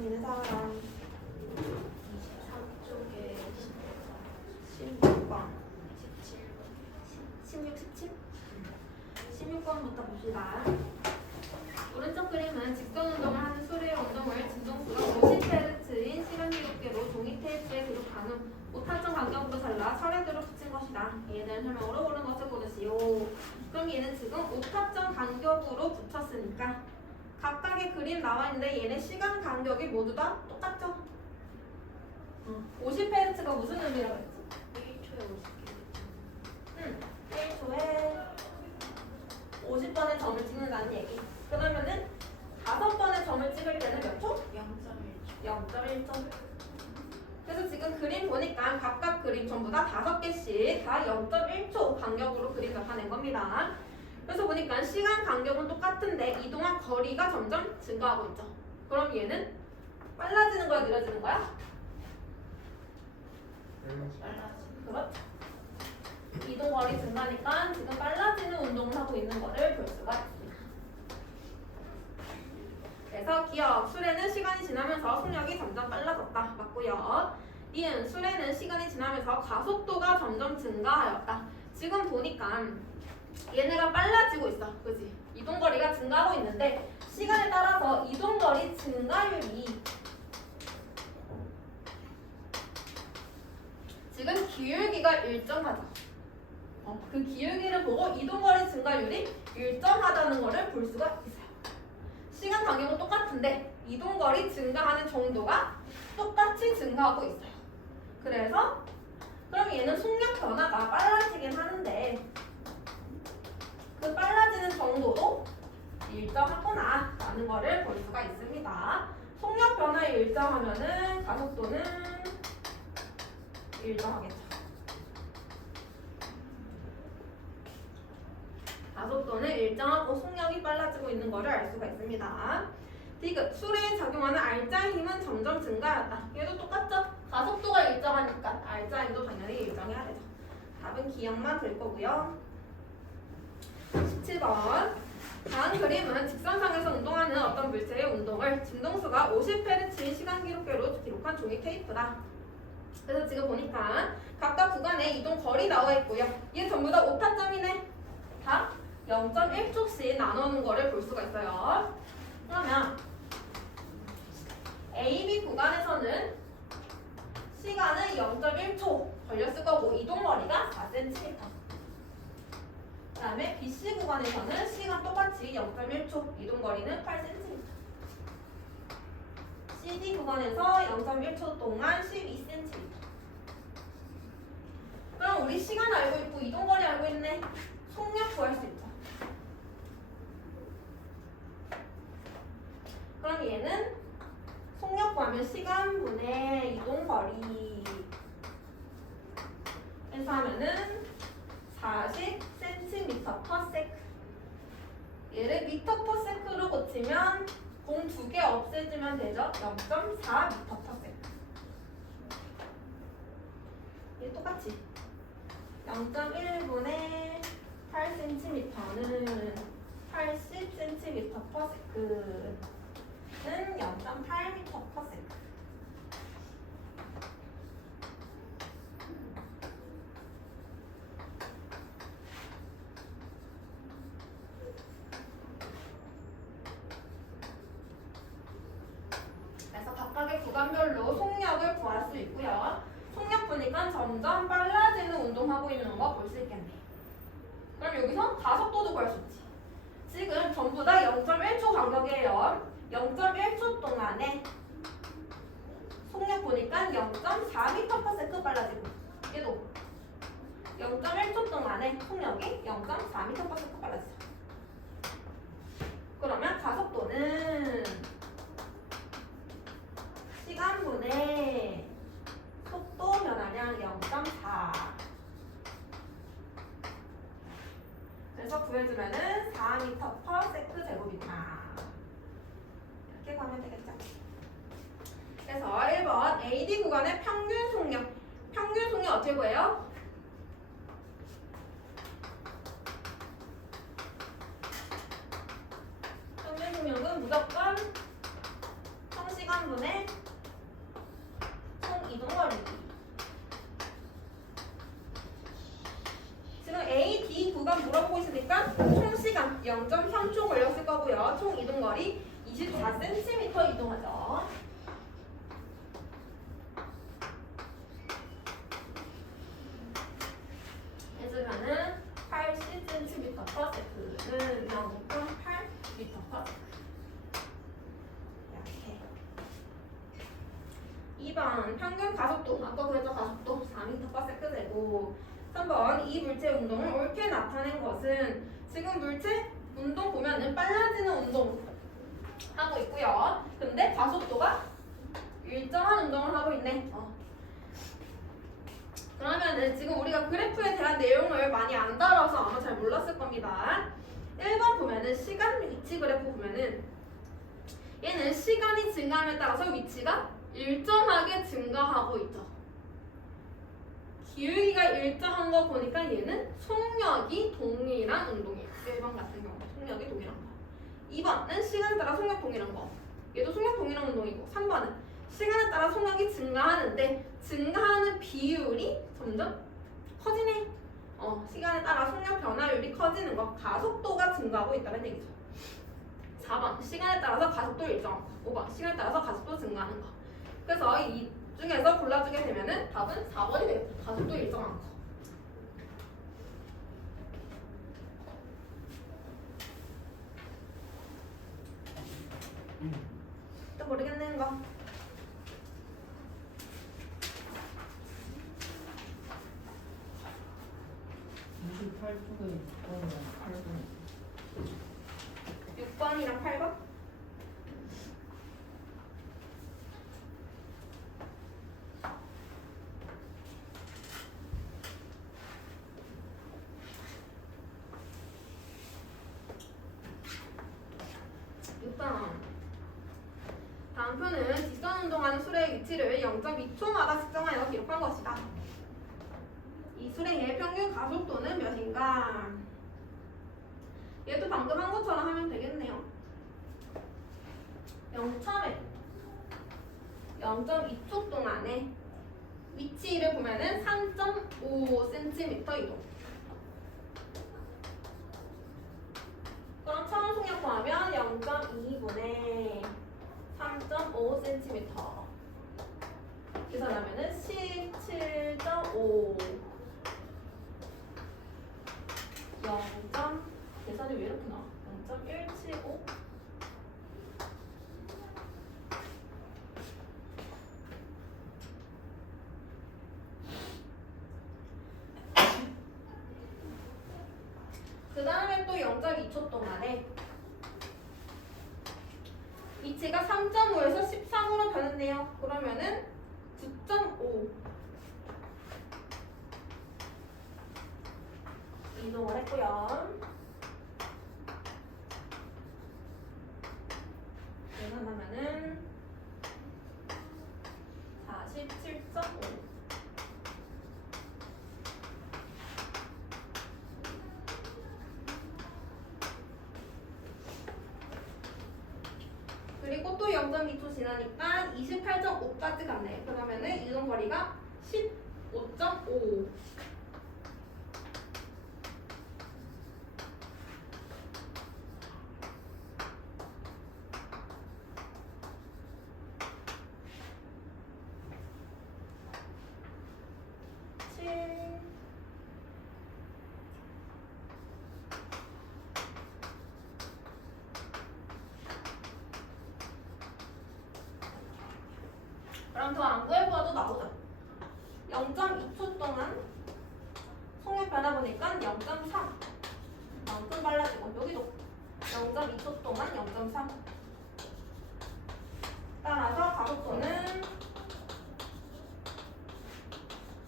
있는 사람 23쪽에 16번 17번 16번부터 봅시다. 오른쪽 그림은 직선 운동을 하는 수레의 운동을 진동수가 50Hz인 시간 기록계로 종이 테이프에 기록한 후 오타점 간격으로 잘라 차례대로 붙인 것이다. 이에 대한 설명으로 옳은 것을 고르시오. 그럼 얘는 지금 오타점 간격으로 붙였으니까 각각의 그림 나와 있는데 얘네 시간 간격이 모두 다 똑같죠? 50Hz가 무슨 의미라고 했지? 1초에 1초에 50번의 점을 찍는다는 얘기. 그러면은 5번의 점을 찍을 때는 몇 초? 50개 0.1초. 그래서 지금 그림 보니까 각각 그림 전부 다 5개씩 다 0.1초 간격으로 그림 나타낸 겁니다. 그래서 보니까 시간 간격은 똑같은데 이동한 거리가 점점 증가하고 있죠. 그럼 얘는 빨라지는 거야, 느려지는 거야? 그렇죠. 이동 거리 증가니까 지금 빨라지는 운동을 하고 있는 거를 볼 수가 있습니다. 그래서 기억, 수레는 시간이 지나면서 속력이 점점 빨라졌다. 맞고요. 니은, 수레는 시간이 지나면서 가속도가 점점 증가하였다. 지금 보니까 얘네가 빨라지고 있어. 그지? 이동거리가 증가하고 있는데 시간에 따라서 이동거리 증가율이 지금 기울기가 일정하죠. 그 기울기를 보고 이동거리 증가율이 일정하다는 것을 볼 수가 있어요. 시간 간격은 똑같은데 이동거리 증가하는 정도가 똑같이 증가하고 있어요. 그래서 그럼 얘는 속력 변화가 빨라지긴 하는데 그 빨라지는 정도도 일정하구나 라는 것을 볼 수가 있습니다. 속력 변화에 일정하면은 가속도는 일정하겠죠. 가속도는 일정하고 속력이 빨라지고 있는 것을 알 수가 있습니다. 디귿, 수레에 작용하는 알자의 힘은 점점 증가하였다. 얘도 똑같죠? 가속도가 일정하니까 알자의 힘도 당연히 일정해야 되죠. 답은 기억만 될 거고요. 17번. 다음 그림은 직선상에서 운동하는 어떤 물체의 운동을 진동수가 50Hz의 시간 기록계로 기록한 종이 테이프다. 그래서 지금 보니까 각각 구간에 이동 거리 나와 있고요. 얘 전부 다 오타점이네. 다 0.1초씩 나누는 거를 볼 수가 있어요. 그러면 AB 구간에서는 시간은 0.1초 걸렸을 거고 이동거리가 4cm. 그 다음에 BC 구간에서는 시간 똑같이 0.1초, 이동거리는 8cm. CD 구간에서 0.1초 동안 12cm. 그럼 우리 시간 알고 있고 이동거리 알고 있네. 속력 구할 수 있죠. 그럼 얘는 속력 구하면 시간분의 이동거리 해서 하면은 40cm/s. 얘를 m/s로 고치면 공 2개 없애주면 되죠. 0.4m/s. 얘 똑같이 0.1분의 8cm는 80cm/s는 0.8m/s. 그래서 각각의 구간별로 속력을 구할 수 있고요. 속력 보니까 점점 빨라지는 운동하고 있는 거 볼 수 있겠네. 그럼 여기서 가속도도 구할 수 있지. 지금 전부 다 0.1초 간격이에요. 0.1초 동안에 속력 보니까 0.4m/s 빨라지고 얘도 0.1초 동안에 속력이 0.4m/s 빨라지죠. 그러면 가속도는 시간분의 속도 변화량 0.4. 그래서 구해주면은 4m/s 제곱이다. 이렇게 가면 되겠죠? 그래서 1번 AD 구간의 평균 속력. 평균 속력 어떻게 구해요? 평균 속력은 무조건 1000시간 시간분의 총 이동거리기. 지금 A, D 구간 물어보고 있으니까 총 시간 0.3초 걸렸을 거고요. 총 이동거리 24cm 이동하죠. 해주면은 80cm/s는 0.8m/s. 이렇게. 2번 평균 가속도. 아까 그랬죠? 가속도 4m/s 되고. 3번 이 물체의 운동을 옳게 나타낸 것은 지금 물체 운동 보면은 빨라지는 운동 하고 있고요. 근데 가속도가 일정한 운동을 하고 있네. 그러면은 지금 우리가 그래프에 대한 내용을 많이 안 다뤄서 아마 잘 몰랐을 겁니다. 1번 보면은 시간 위치 그래프 보면은 얘는 시간이 증가함에 따라서 위치가 일정하게 증가하고 있죠. 기울기가 일정한 거 보니까 얘는 속력이 동일한 운동이에요. 1번 같은 경우 속력이 동일한 거. 2번은 시간에 따라 속력 동일한 거. 얘도 속력 동일한 운동이고. 3번은 시간에 따라 속력이 증가하는데 증가하는 비율이 점점 커지네. 시간에 따라 속력 변화율이 커지는 거. 가속도가 증가하고 있다는 얘기죠. 4번 시간에 따라서 가속도 일정한 거. 5번 시간에 따라서 가속도 증가하는 거. 그래서 이 중에서 골라주게 되면은 답은 4번이 되겠다. 가속도 일정한 거. 또 모르겠는 거. (28쪽에) 6번이랑 8번? 다음 표는 뒷선 운동하는 수레의 위치를 0.2초마다 측정하여 기록한 것이다. 이 수레의 평균 가속도는 몇인가? 얘도 방금 한 것처럼 하면 되겠네요. 0.2초 동안에 위치를 보면은 3.5cm 이동. 그럼 처음 속력 구하면 0.2분의 3.5cm. 계산하면은 17.5. 0. 계산이 왜 이렇게 나와? 0.175. 그 다음에 또 0.2초 동안에 위치가 3.5에서 13으로 변했네요. 그러면은 9.5 이동을 했고요. 계산하면은 47.5. 그리고 또 0.2초 지나니까 28.5까지 갔네. 그러면은 이동 거리가 15.5. 그럼 더 안 구해봐도 나오죠. 0.2초 동안 속력 변화 보니까 0.3 만큼 빨라지고 여기도 0.2초 동안 0.3 따라서 가속도는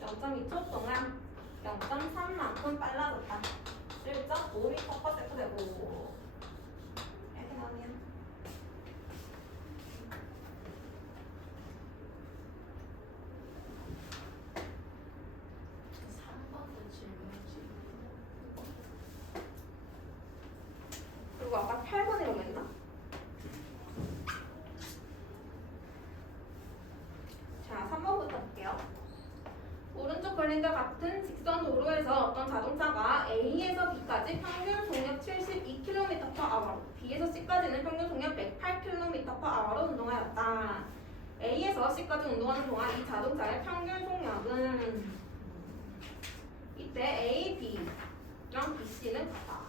0.2초 동안 0.3만큼 빨라졌다. 1.5m/s 되고 이렇게 나오네요. 그리고 아까 8번이라고 했나? A에서 B까지 평균 속력 72km/h, B에서 C까지는 평균 속력 108km/h로 운동하였다. A에서 C까지 운동하는 동안 이 자동차의 평균 속력은 이때 A, B랑 B, C는 같다.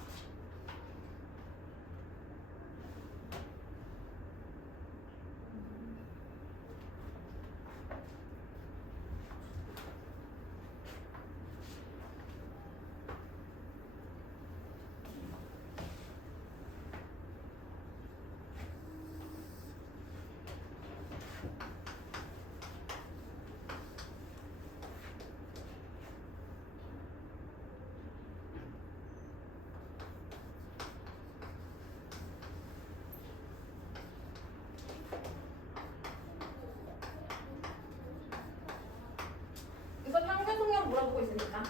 그래서 평균 속력 물어보고 있으니까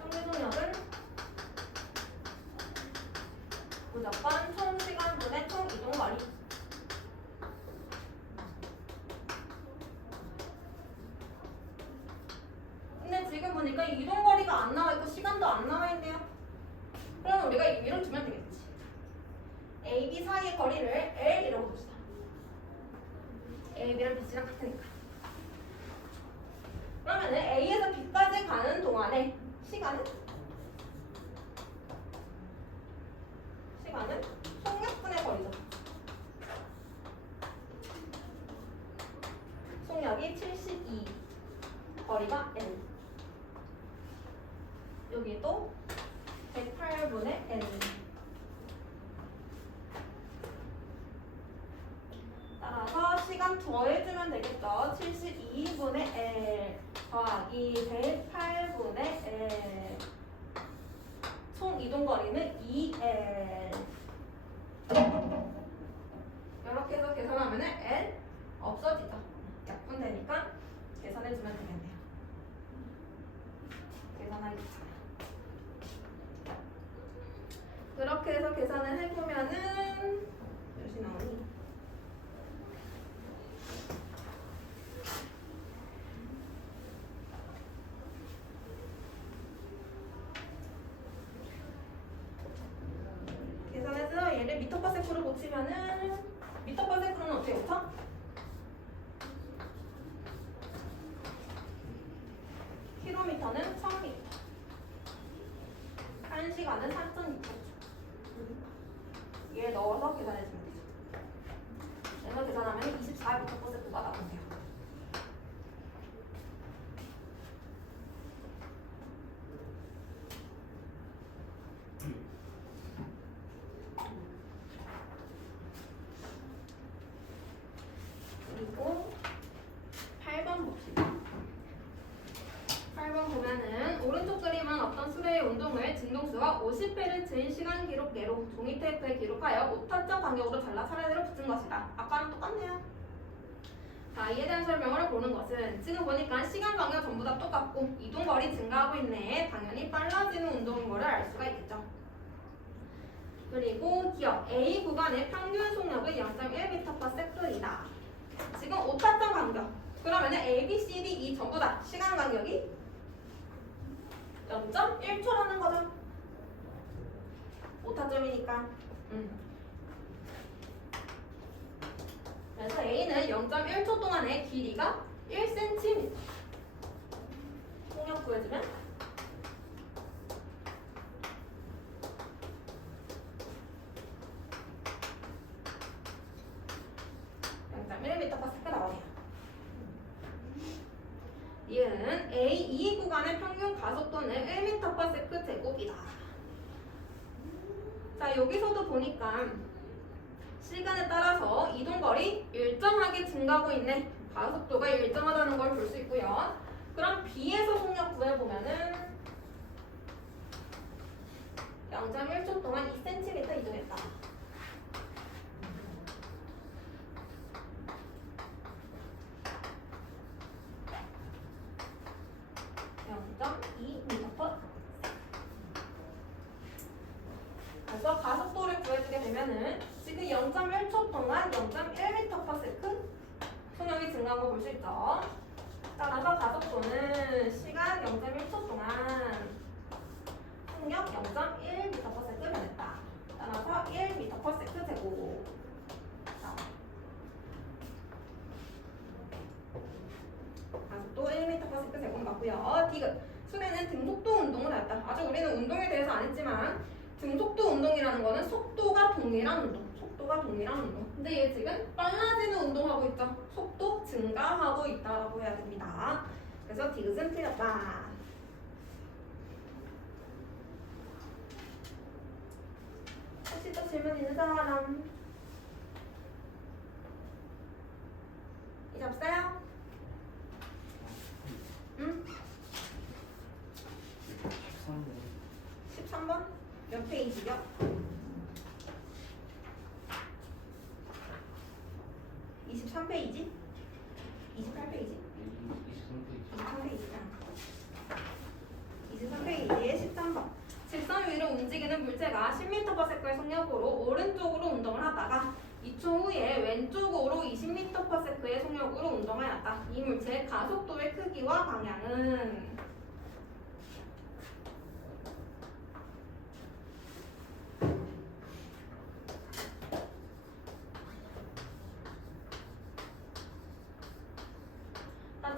평균 속력은 무조건 총 시간분의 총 이동 거리. 근데 지금 보니까 이동 거리가 안 나와 있고 시간도 안 나와 있네요. 그럼 우리가 의미를 두면 되겠지. A, B 사이의 거리를 L이라고 둡시다. A, B랑 B, C랑 같으니까. 그러면은 A에서 B까지 가는 동안에 시간은 속력분의 거리죠. 속력이 72, 거리가 L. 여기도 108분의 L. 따라서 시간 더해주면 되겠죠. 72분의 L 더하기 108분의 L. 총 이동거리는 2L. 이렇게 해서 계산하면 L 없어지죠. 약분되니까 계산해주면 되겠네요. 계산하기 귀찮아. 그렇게 해서 계산을 해보면은 몇이 나오니? 계산해서 얘를 미터/세크로 고치면은 미터/세크로는 어떻게 고쳐? 킬로미터는 1000m, 1시간은 4000m. 얘 넣어서 계산해주면 되죠. 그래서 계산하면 24미터/세크가 나온대요. 그리고 8번 봅시다. 8번 보면은 오른쪽 그림은 어떤 수레의 운동을 진동수와 50Hz인 시간 기록계로 종이 테이프에 기록하여 오타점 간격으로 잘라 차례대로 붙인 것이다. 아까랑 똑같네요. 자, 이에 대한 설명을 보는 것은 지금 보니까 시간 간격 전부 다 똑같고 이동거리 증가하고 있네. 당연히 빨라지는 운동인 거를 알 수가 있겠죠. 그리고 기억 A 구간의 평균 속력은 0.1m/s이다. 지금 오타점 간격. 그러면은 A, B, C, D, E 전부 다 시간 간격이 0.1초라는 거죠. 오타점이니까. 그래서 A는 0.1초 동안의 길이가 1cm. 속력 구해주면 0.1m/s 나오네요. 얘는 A2 구간의 평균 가속도는 1m/s 제곱이다. 자, 여기서도 보니까 시간에 따라서 이동거리 일정하게 증가하고 있네. 가속도가 일정하다는 걸 볼 수 있고요. 그럼 B에서 속력 구해보면은 0.1초 동안 2cm 이동했다. 그래서 가속도를 구해주게 되면은 지금 0.1초 동안 0.1m/s 속력이 증가한 거 볼 수 있죠. 따라서 가속도는 시간 0.1초 동안 속력 0.1m/s 변했다. 따라서 1m/s 제곱. 또 1m/s 제곱 맞고요. 디귿. 수레는 등속도 운동을 했다. 아직 우리는 운동에 대해서 안 했지만 등속도 운동이라는 거는 속도가 동일한 운동. 속도가 동일한 운동. 근데 얘 지금 빨라지는 운동하고 있죠. 속도 증가하고 있다라고 해야 됩니다. 그래서 디귿은 틀렸다. 혹시 또 질문 있는 사람? 이제 없어요? 응? 13번? 몇 페이지요? 23페이지? 28페이지? 23페이지에 13번. 직선 위로 움직이는 물체가 10m/s의 속력으로 오른쪽으로 운동을 하다가 2초 후에 왼쪽으로 20m/s의 속력으로 운동하였다. 이 물체의 가속도의 크기와 방향은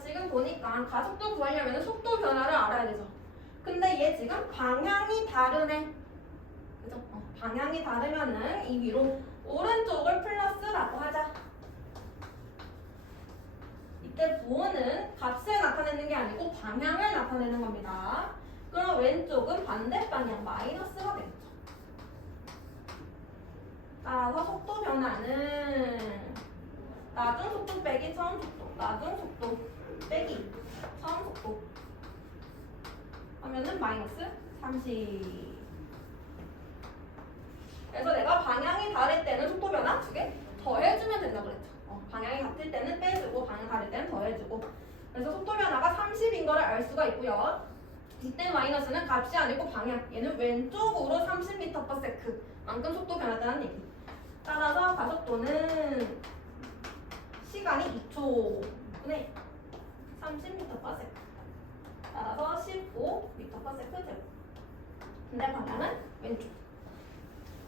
지금 보니까 가속도 구하려면 속도 변화를 알아야 되죠. 근데 얘 지금 방향이 다르네. 그죠? 방향이 다르면은 이 위로 오른쪽을 플러스라고 하자. 이때 부호는 값을 나타내는 게 아니고 방향을 나타내는 겁니다. 그럼 왼쪽은 반대 방향 마이너스가 되겠죠. 따라서 속도 변화는 나중 속도 빼기 처음 속도, 나중 속도 빼기 처음 속도 하면은 마이너스 30. 그래서 내가 방향이 다를 때는 속도 변화 두 개 더해주면 된다고 그랬죠. 방향이 같을 때는 빼주고 방향 다를 때는 더해주고. 그래서 속도 변화가 30인 거를 알 수가 있고요. 이때 마이너스는 값이 아니고 방향. 얘는 왼쪽으로 30m/s 만큼 속도 변화다는 얘기. 따라서 가속도는 시간이 2초분의 30m/s. 따라서 15m/s 제곱. 근데 방향은 왼쪽.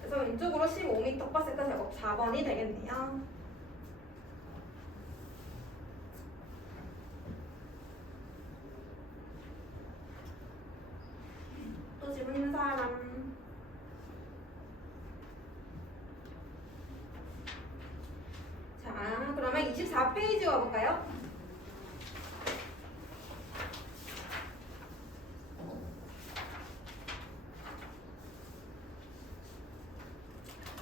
그래서 왼쪽으로 15m/s 제곱 4번이 되겠네요. 또 질문 있는 사람? 자, 그러면 24페이지 와볼까요?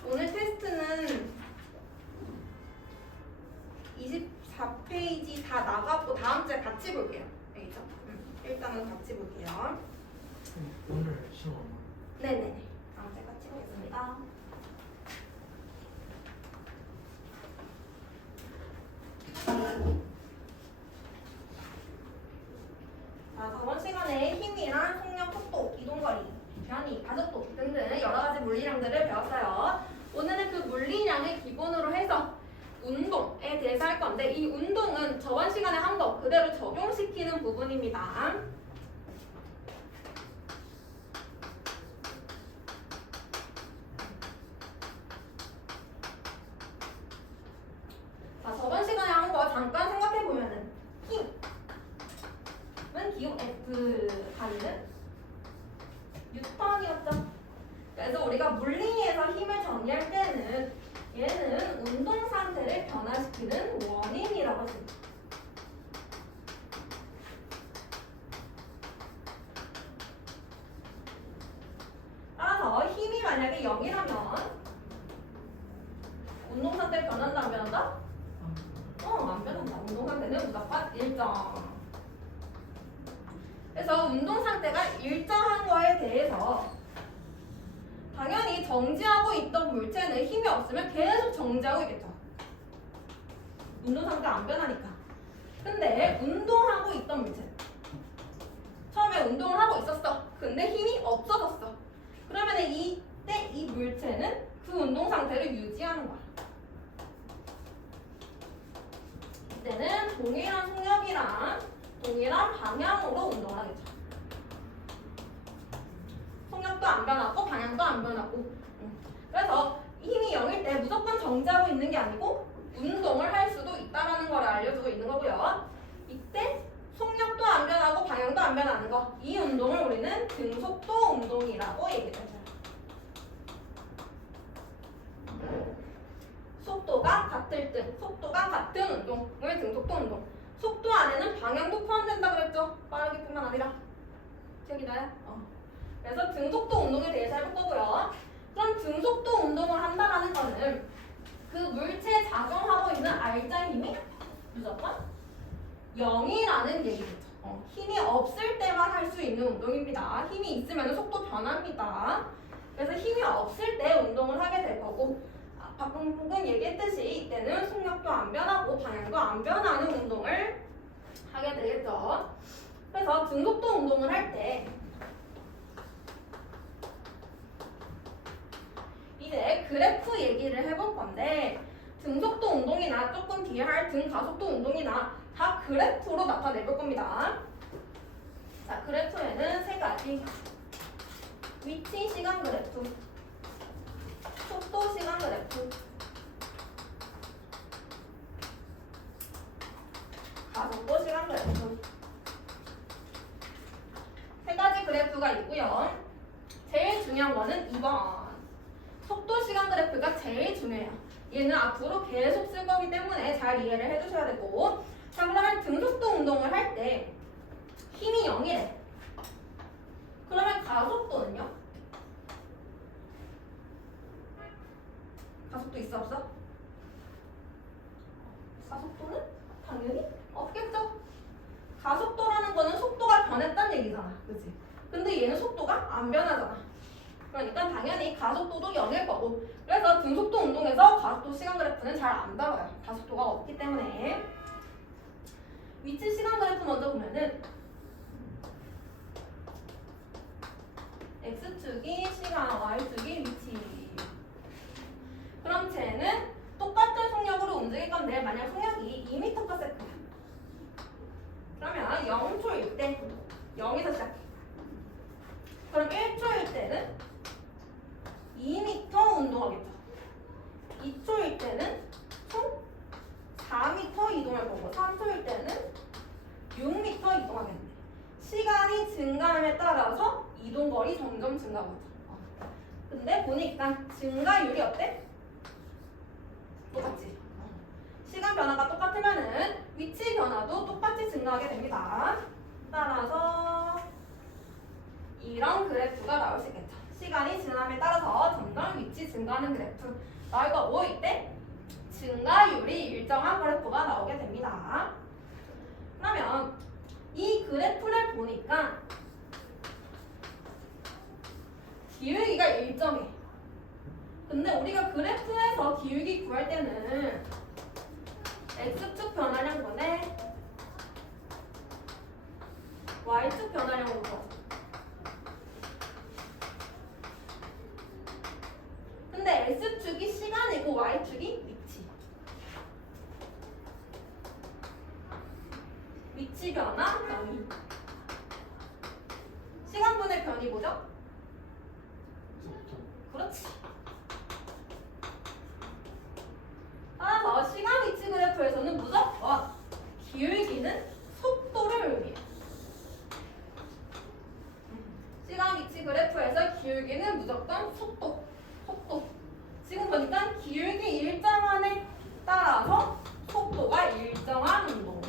오늘 테스트는 24페이지 다 나가고 다음 주에 같이 볼게요. 알겠죠? 일단은 같이 볼게요. 오늘 시험 없나? 네네네. 다음 주에 같이 보겠습니다. 자, 저번 시간에 힘이랑 속력, 속도, 이동거리, 변이, 가속도 등등 여러 가지 물리량들을 배웠어요. 오늘은 그 물리량을 기본으로 해서 운동에 대해서 할 건데 이 운동은 저번 시간에 한 거 그대로 적용시키는 부분입니다. 자, 저번 시간에 한 거 잠깐 생각해 보면은 힘은 기호 F 가는 뉴턴이었죠. 그래서 우리가 물리에서 힘을 정의할 때는 얘는 운동 상태를 변화시키는 원인이라고 했습니다. 따라서 힘이 만약에 0이라면 운동 상태 변한다 안 변한다? 안 변한다. 운동 상태는 무조건 일정. 그래서 운동 상태가 일정한 거에 대해서 당연히 정지하고 있던 물체는 힘이 없으면 계속 정지하고 있겠죠. 운동 상태가 안 변하니까. 근데 운동하고 있던 물체 처음에 운동을 하고 있었어. 근데 힘이 없어졌어. 그러면 이때 이 물체는 그 운동 상태를 유지하는 거야. 이때는 동일한 속력이랑 동일한 방향으로 운동을 하겠죠. 속력도 안 변하고 방향도 안 변하고. 그래서 힘이 0일 때 무조건 정지하고 있는 게 아니고 운동을 할 수도 있다라는 걸 알려주고 있는 거고요. 이때 속력도 안 변하고 방향도 안 변하는 거, 이 운동을 우리는 등속도 운동이라고 얘기해요. 속도가 같을 때, 속도가 같은 운동을 등속도 운동. 속도 안에는 방향도 포함된다 그랬죠? 빠르기뿐만 아니라. 기억이 나요? 그래서 등속도 운동에 대해서 해볼 거고요. 그럼 등속도 운동을 한다라는 거는 그 물체에 작용하고 있는 알자 힘이 무조건 0이라는 얘기죠. 힘이 없을 때만 할 수 있는 운동입니다. 힘이 있으면 속도 변합니다. 그래서 힘이 없을 때 운동을 하게 될 거고, 방금 얘기했듯이 이때는 속력도 안 변하고 방향도 안 변하는 운동을 하게 되겠죠. 그래서 등속도 운동을 할 때 이제 그래프 얘기를 해볼 건데, 등속도 운동이나 조금 뒤에 할 등가속도 운동이나 다 그래프로 나타내 볼 겁니다. 자, 그래프에는 세 가지. 위치 시간 그래프, 속도 시간 그래프, 가속도 시간 그래프. 세 가지 그래프가 있고요. 제일 중요한 거는 2번. 속도 시간 그래프가 제일 중요해요. 얘는 앞으로 계속 쓸 거기 때문에 잘 이해를 해주셔야 되고. 자, 그러면 등속도 운동을 할 때 힘이 0이래. 그러면 가속도는요? 가속도 있어 없어? 가속도는 당연히 없겠죠. 가속도라는 거는 속도가 변했다는 얘기잖아, 그치? 근데 얘는 속도가 안 변하잖아. 그러니까 당연히 가속도도 0일 거고. 그래서 등속도 운동에서 가속도 시간 그래프는 잘 안 나와요. 가속도가 없기 때문에. 위치 시간 그래프 먼저 보면은 X축이 시간, Y축이 위치. 그럼 쟤는 똑같은 속력으로 움직일 건데, 만약 속력이 2m/s 그러면 0초일 때 0에서 시작해. 그럼 1초일 때는 2m 운동하겠죠. 2초일 때는 총 4m 이동할 거고, 3초일 때는 6m 이동하겠네. 시간이 증가함에 따라서 이동거리 점점 증가하고 있죠. 근데 보니까 증가율이 어때? 똑같지. 시간 변화가 똑같으면은 위치 변화도 똑같이 증가하게 됩니다. 따라서 이런 그래프가 나올 수 있겠죠. 시간이 지남에 따라서 점점 위치 증가하는 그래프 나올 거고, 이때 증가율이 일정한 그래프가 나오게 됩니다. 그러면 이 그래프를 보니까 기울기가 일정해. 근데 우리가 그래프에서 기울기 구할 때는 X축 변화량분의 Y축 변화량으로 구하죠. 근데 X축이 시간이고 Y축이 위치. 위치 변화 변이. 시간분의 변이 뭐죠? 그렇지. 따라서 시간 위치 그래프에서는 무조건 기울기는 속도를 의미해요. 시간 위치 그래프에서 기울기는 무조건 속도. 지금 보니까 기울기 일정한에 따라서 속도가 일정한 운동.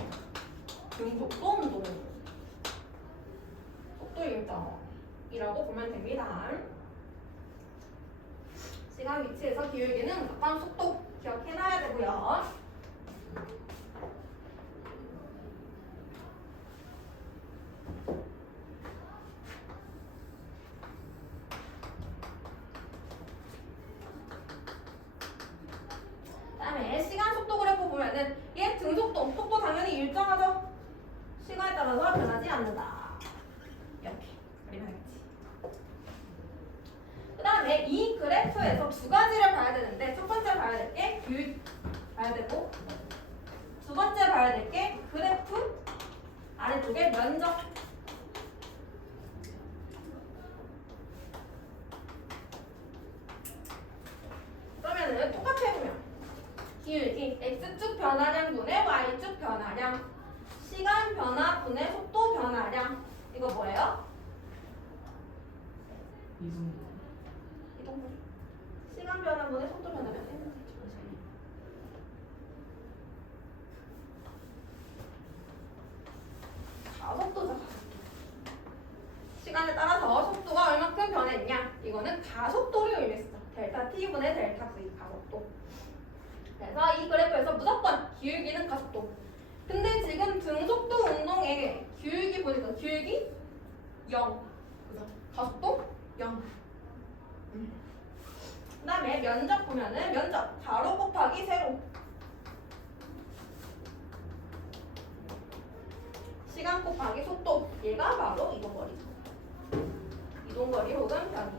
등속도 운동. 속도 일정이라고 보면 됩니다. 시간 위치에서 기울기는 무조건 속도 기억해놔야 되고요. 그다음에 시간 속도 그래프 보면은 얘 등속도, 속도 당연히 일정하죠. 시간에 따라서 변하지 않는다. 이렇게 그림하겠지. 그다음에 이 그래프에서 두 가지를 봐야 되는데, 첫 번째 봐야 될 게 기울기 봐야 되고, 두 번째 봐야 될 게 그래프 아래쪽에 면적. 기울기 x축 변화량 분의 y축 변화량 시간 변화 분의 속도 변화량 이거 뭐예요? 이동. 이동거리 시간 변화 분의 속도 변화량 가속도죠. 시간에 따라서 속도가 얼마큼 변했냐 이거는 가속도를 의미했어. 델타 t분의 델타 v 가속도. 그래서 이 그래프에서 무조건 기울기는 가속도. 근데 지금 등속도 운동의 기울기 보니까 기울기 0 그죠? 가속도 0. 그 다음에 면적 보면은 면적 가로 곱하기 세로 시간 곱하기 속도 얘가 바로 이동거리죠. 이동거리 혹은 변이.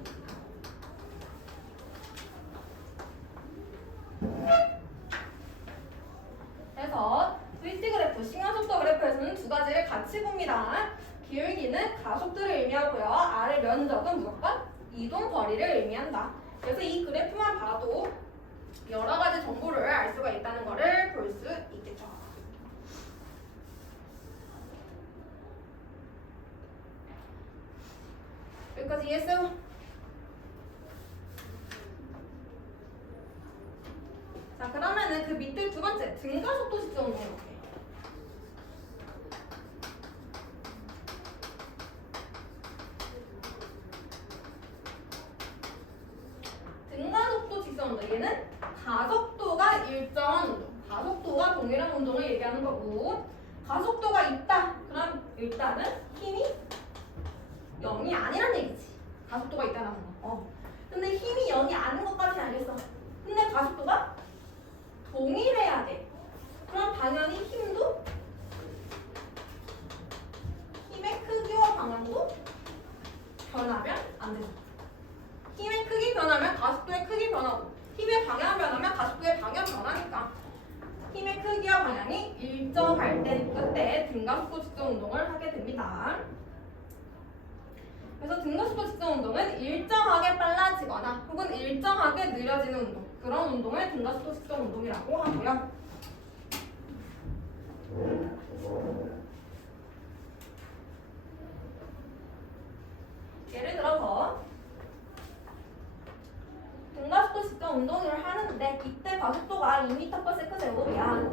그래서 VT 그래프, 시간속도 그래프에서는 두 가지를 같이 봅니다. 기울기는 가속도를 의미하고요. 아래 면적은 무조건 이동거리를 의미한다. 그래서 이 그래프만 봐도 여러 가지 정보를 알 수가 있다는 것을 볼 수 있겠죠. 여기까지 이해했어요? 자 그러면은 그 밑에 두 번째 등가속도 직접 운동 해볼게요. 등가속도 직접 운동 얘는 가속도가 일정한 운동 가속도와 동일한 운동을 얘기하는 거고 가속도가 있다 그럼 일단은 힘이 0이 아니란 얘기지. 가속도가 있다는 거. 근데 힘이 0이 아닌 것까지 알겠어. 근데 가속도가 동일해야 돼. 그럼 당연히 힘도 힘의 크기와 방향도 변하면 안 되죠. 힘의 크기 변하면 가속도의 크기 변하고 힘의 방향 변하면 가속도의 방향 변하니까 힘의 크기와 방향이 일정할 때 그때 등가속도 직접 운동을 하게 됩니다. 그래서 등가속도 직접 운동은 일정하게 빨라지거나 혹은 일정하게 느려지는 운동 그런 운동을 등가속도 직접 운동이라고 하고요. 예를 들어서 등가속도 직접 운동을 하는데 이때 가속도가 2m/s 제곱이야.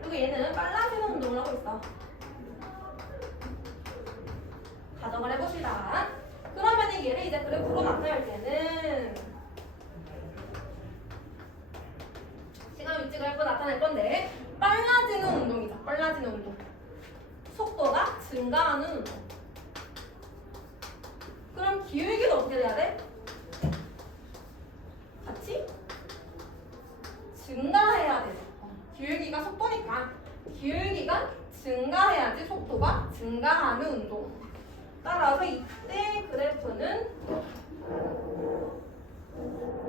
그리고 얘는 빨라지는 운동을 하고 있어. 가정을 해봅시다. 그러면 얘를 이제 그래프로 나타낼 때는 시간 위치 그래프 나타낼 건데 빨라지는 운동이죠. 빨라지는 운동. 속도가 증가하는 운동. 그럼 기울기도 어떻게 돼야 돼? 같이 증가해야 되죠. 기울기가 속도니까 기울기가 증가해야지 속도가 증가하는 운동. 따라서 이때 그래프는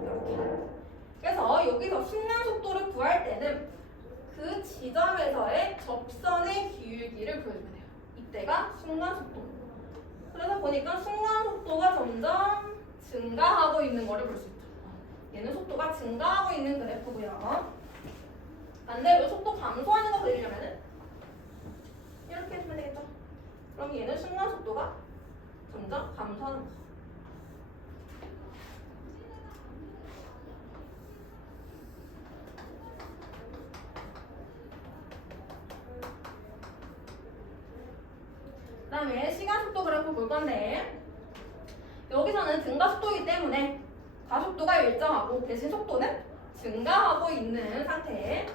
이렇게. 그래서 여기서 순간 속도를 구할 때는 그 지점에서의 접선의 기울기를 구해주면 돼요. 이때가 순간 속도. 그래서 보니까 순간 속도가 점점 증가하고 있는 거를 볼 수 있죠. 얘는 속도가 증가하고 있는 그래프고요. 반대로 속도 감소하는 거 그리려면은 이렇게 해주면 되겠죠. 그럼 얘는 순간 속도가 점점 감소하는 거. 그 다음에 시간 속도 그래프 볼 건데 여기서는 증가 속도이기 때문에 가속도가 일정하고 대신 속도는 증가하고 있는 상태.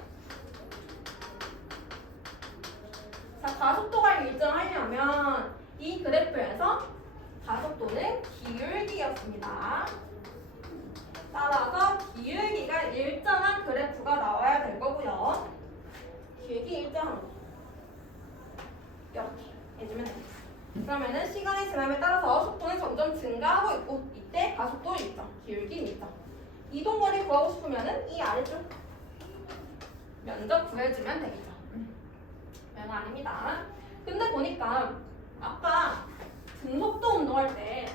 자, 가속도가 일정하려면 이 그래프에서 가속도는 기울기였습니다. 따라서 기울기가 일정한 그래프가 나와야 될 거고요. 기울기 일정한 거. 이렇게 해주면 됩니다. 그러면은 시간이 지남에 따라서 속도는 점점 증가하고 있고 이때 가속도 일정, 기울기 일정. 이동거리 구하고 싶으면은 이 아래쪽 면적 구해주면 되겠죠. 별거 아닙니다. 근데 보니까 아까 등속도 운동할 때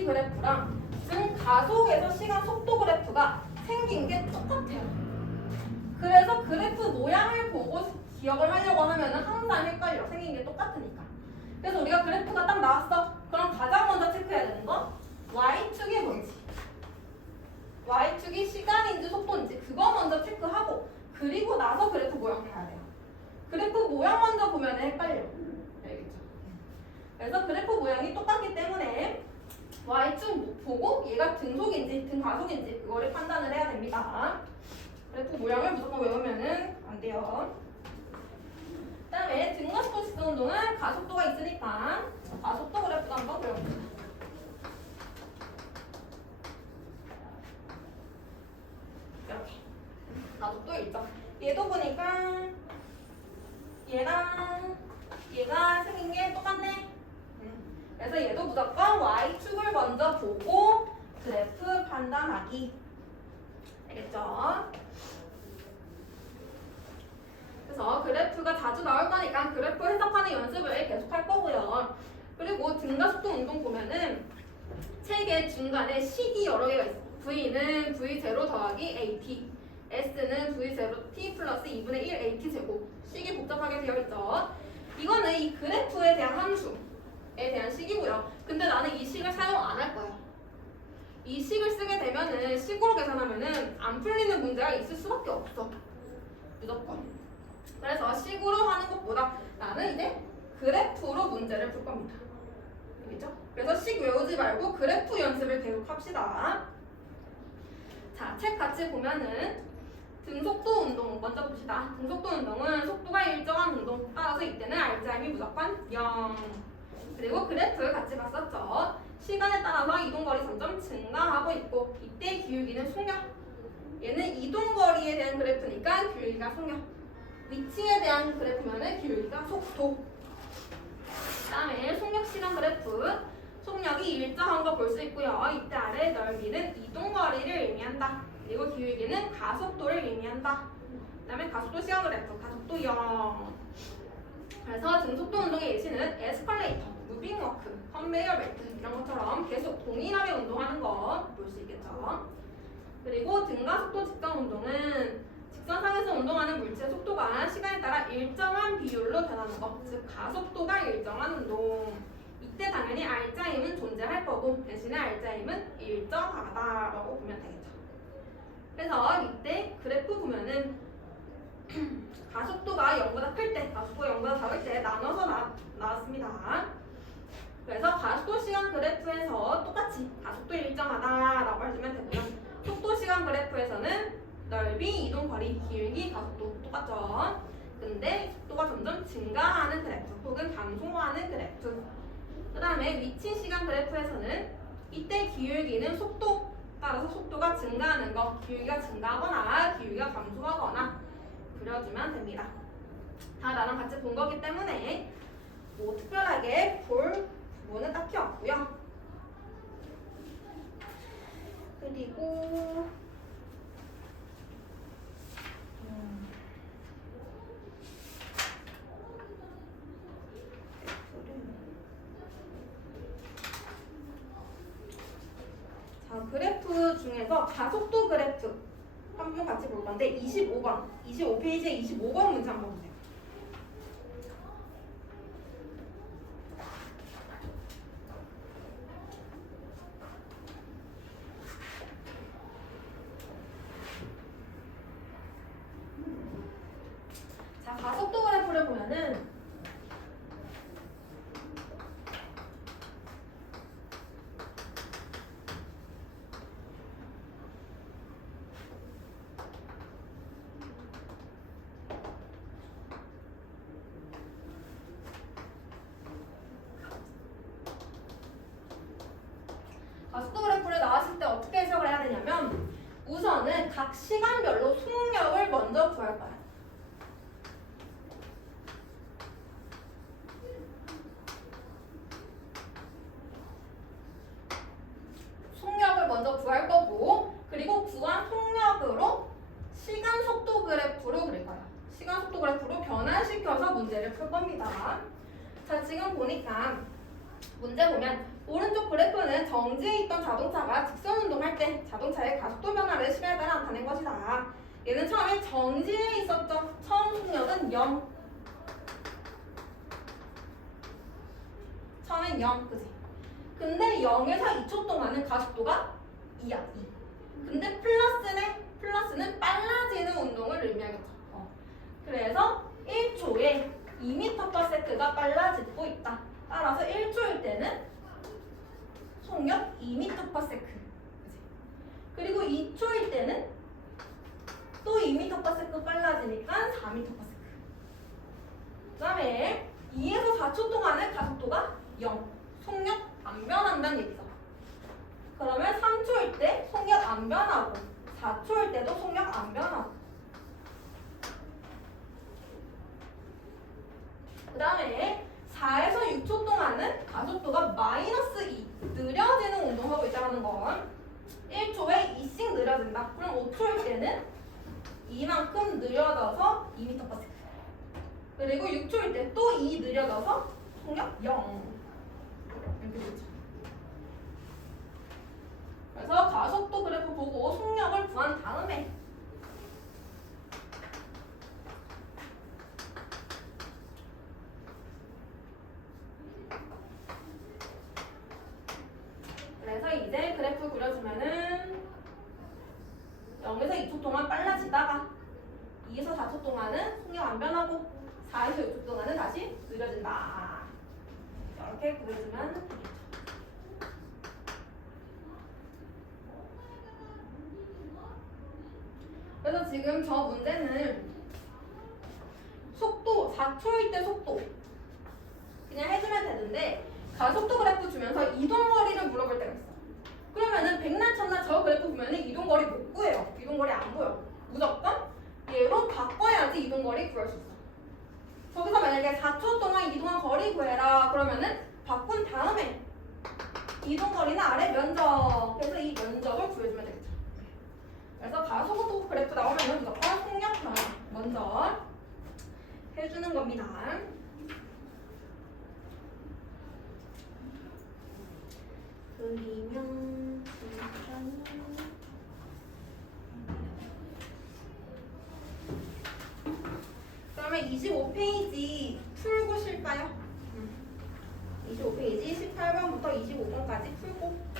YT 그래프랑 가속에서 시간 속도 그래프가 생긴 게 똑같아요. 그래서 그래프 모양을 보고 기억을 하려고 하면은 항상 헷갈려. 생긴 게 똑같으니까. 그래서 우리가 그래프가 딱 나왔어. 그럼 가장 먼저 체크해야 되는 거 Y축이 뭔지, Y축이 시간인지 속도인지 그거 먼저 체크하고 그리고 나서 그래프 모양 봐야 돼요. 그래프 모양 먼저 보면 헷갈려. 알겠죠? 그래서 그래프 모양이 똑같기 때문에 Y축 보고 얘가 등속인지 등가속인지 그거를 판단을 해야 됩니다. 그래프 모양을 무조건 외우면은 안 돼요. 그 다음에 등가속도 직선운동은 가속도가 있으니까 가속도 그래프도 한번 그려봅시다. 이렇게 가속도 일정. 얘도 보니까 얘랑 얘가 생긴 게 똑같네. 그래서 얘도 무조건 Y축을 먼저 보고 그래프 판단하기. 알겠죠? 그래서 그래프가 자주 나올 거니까 그래프 해석하는 연습을 계속 할 거고요. 그리고 등가속도 운동 보면은 책의 중간에 식이 여러 개가 있어. V는 V0 더하기 AT, S는 V0 T 플러스 2분의 1 AT 제곱. 식이 복잡하게 되어 있죠. 이거는 이 그래프에 대한 함수에 대한 식이고요. 근데 나는 이 식을 사용 안 할 거야. 이 식을 쓰게 되면은 식으로 계산하면은 안 풀리는 문제가 있을 수밖에 없어. 무조건. 그래서 식으로 하는 것보다 나는 이제 그래프로 문제를 풀 겁니다. 알겠죠? 그래서 식 외우지 말고 그래프 연습을 계속 합시다. 자, 책 같이 보면은 등속도 운동 먼저 봅시다. 등속도 운동은 속도가 일정한 운동. 따라서 이때는 R자임이 무조건 0. 그리고 그래프 같이 봤었죠. 시간에 따라서 이동거리 점점 증가하고 있고 이때 기울기는 속력. 얘는 이동거리에 대한 그래프니까 기울기가 속력. 위치에 대한 그래프면은 기울기가 속도. 그 다음에 속력 시간 그래프. 속력이 일정한 거 볼 수 있고요. 이때 아래 넓이는 이동거리를 의미한다. 그리고 기울기는 가속도를 의미한다. 그 다음에 가속도 시간 그래프. 가속도 0. 그래서 등속도 운동의 예시는 에스컬레이터, 무빙워크, 컨베이어 벨트 이런 것처럼 계속 동일하게 운동하는 거 볼 수 있겠죠. 그리고 등가속도 직선 운동은 직선상에서 운동하는 물체의 속도가 시간에 따라 일정한 비율로 변하는 것, 즉 가속도가 일정한 운동. 이때 당연히 R자임은 존재할 거고 대신에 R자임은 일정하다라고 보면 되겠죠. 그래서 이때 그래프 보면은 가속도가 0보다 클 때, 가속도가 0보다 작을 때 나눠서 나왔습니다. 그래서 가속도 시간 그래프에서 똑같이 가속도 일정하다라고 해주면 되고요. 속도 시간 그래프에서는 넓이, 이동 거리, 기울기, 가속도 똑같죠. 근데 속도가 점점 증가하는 그래프 혹은 감소하는 그래프. 그 다음에 위치 시간 그래프에서는 이때 기울기는 속도, 따라서 속도가 증가하는 거, 기울기가 증가하거나 기울기가 감소하거나 그려주면 됩니다. 다 나랑 같이 본 거기 때문에 뭐 특별하게 볼 부분은 딱히 없고요. 그리고 자, 그래프 중에서 가속도 그래프 한 번 같이 볼 건데 25번, 25페이지에 25번 문제 한번 보세요. 자, 가속도 그래프를 보면은 가속도 그래프를 나왔을 때 어떻게 해석을 해야 되냐면 우선은 각 시간별로 속력을 먼저 구할 거야. 속력을 먼저 구할 거고 그리고 구한 속력으로 시간 속도 그래프로 그릴 거야. 시간 속도 그래프로 변환시켜서 문제를 풀 겁니다. 자, 지금 보니까 문제 보면 오른쪽 그래프는 정지해 있던 자동차가 직선 운동할 때 자동차의 가속도 변화를 시간에 따라 나타낸 것이다. 얘는 처음에 정지해 있었죠. 처음 속력은 0. 처음엔 0, 그지? 근데 0에서 2초 동안은 가속도가 2야, 2. 근데 플러스는 빨라지는 운동을 의미하겠죠. 그래서 1초에 2m/s가 빨라지고 있다. 따라서 1초일 때는 속력 2m/s. 그리고 2초일 때는 또 2m/s 빨라지니까 4m/s. 그 다음에 2에서 4초 동안은 가속도가 0. 속력 안 변한다는 얘기죠. 그러면 3초일 때 속력 안 변하고 4초일 때도 속력 안 변하고 그 다음에 4에서 6초 동안은 가속도가 -2 느려지는 운동하고 있다는 건 1초에 2씩 느려진다. 그럼 5초일 때는 이만큼 느려져서 2m/s. 그리고 6초일 때 또 2 느려져서 속력 0. 이렇게 되죠. 그래서 가속도 그래프 보고 속력을 구한 다음에 그래서 이제 그래프 그려주면은 0에서 2초 동안 빨라지다가 2에서 4초 동안은 속력 안 변하고 4에서 6초 동안은 다시 느려진다. 이렇게 그려주면 되겠죠. 그래서 지금 저 문제는 속도 4초일 때 속도 그냥 해주면 되는데 가속도 그래프 주면서 이동거리를 물어볼 때가 있어. 그러면은 백날 천날 저 그래프 보면은 이동거리 못 구해요. 이동거리 안 보여. 무조건 얘로 바꿔야지 이동거리 구할 수 있어. 저기서 만약에 4초 동안 이동한 거리 구해라 그러면은 바꾼 다음에 이동거리는 아래 면적. 그래서 이 면적을 구해주면 되겠죠. 그래서 가속도 그래프 나오면은 무조건 속력 변화 먼저 해주는 겁니다. 그리면 그러면 25페이지 풀고 쉴까요? 25페이지 18번부터 25번까지 풀고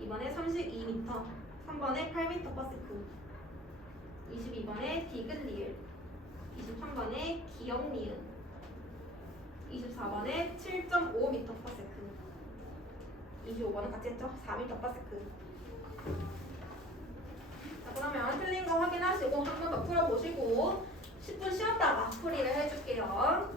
2번에 32m, 3번에 8m/s, 22번에 디귿리을, 23번에 기역리은, 24번에 7.5m/s, 25번은 같이 했죠? 4m/s. 자, 그러면 틀린 거 확인하시고 한 번 더 풀어보시고 10분 쉬었다가 풀이를 해줄게요.